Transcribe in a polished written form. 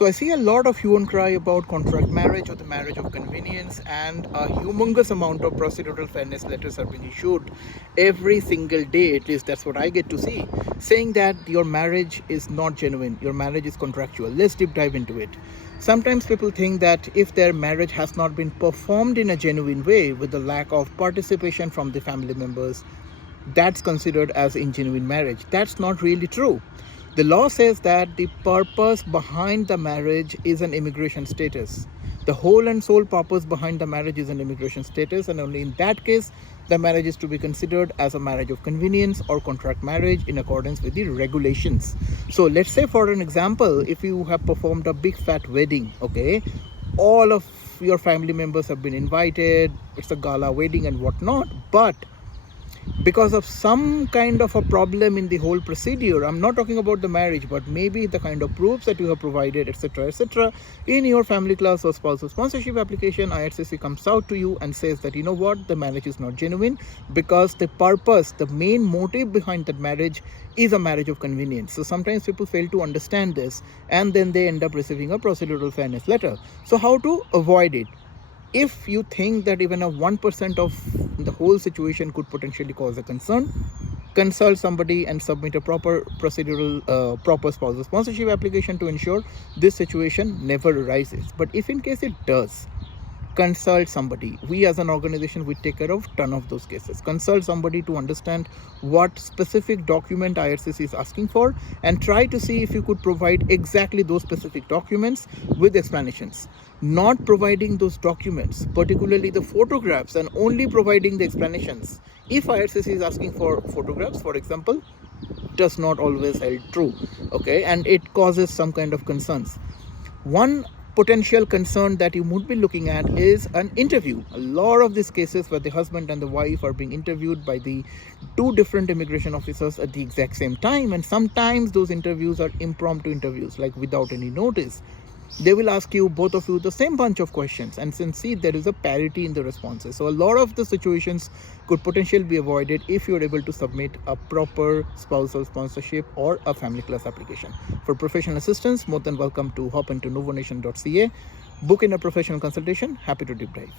So I see a lot of hue and cry about contract marriage or the marriage of convenience, and a humongous amount of procedural fairness letters are being issued every single day. At least that's what I get to see, saying that your marriage is not genuine, your marriage is contractual. Let's deep dive into it. Sometimes people think that if their marriage has not been performed in a genuine way, with the lack of participation from the family members, that's considered as ingenuine marriage. That's not really true. The law says that the purpose behind the marriage is an immigration status. The whole and sole purpose behind the marriage is an immigration status, and only in that case, the marriage is to be considered as a marriage of convenience or contract marriage in accordance with the regulations. So let's say, for an example, if you have performed a big fat wedding, okay, all of your family members have been invited, it's a gala wedding and whatnot, but because of some kind of a problem in the whole procedure, I'm not talking about the marriage, but maybe the kind of proofs that you have provided, etc., in your family class or spousal sponsorship application, IRCC comes out to you and says that, you know what, the marriage is not genuine because the purpose, the main motive behind that marriage is a marriage of convenience. So sometimes people fail to understand this, and then they end up receiving a procedural fairness letter. So how to avoid it? If you think that even a 1% of the whole situation could potentially cause a concern, consult somebody and submit a proper procedural, proper spousal sponsorship application to ensure this situation never arises. But if in case it does, consult somebody. We as an organization, we take care of ton of those cases. Consult somebody to understand what specific document IRCC is asking for, and try to see if you could provide exactly those specific documents with explanations. Not providing those documents, particularly the photographs, and only providing the explanations, if IRCC is asking for photographs, for example, does not always hold true, okay, and it causes some kind of concerns. One potential concern that you would be looking at is an interview. A lot of these cases where the husband and the wife are being interviewed by the two different immigration officers at the exact same time, and sometimes those interviews are impromptu interviews, like without any notice. They will ask you, both of you, the same bunch of questions, and since see there is a parity in the responses. So a lot of the situations could potentially be avoided if you're able to submit a proper spousal sponsorship or a family class application. For professional assistance, more than welcome to hop into nuvonation.ca, book in a professional consultation. Happy to deep dive.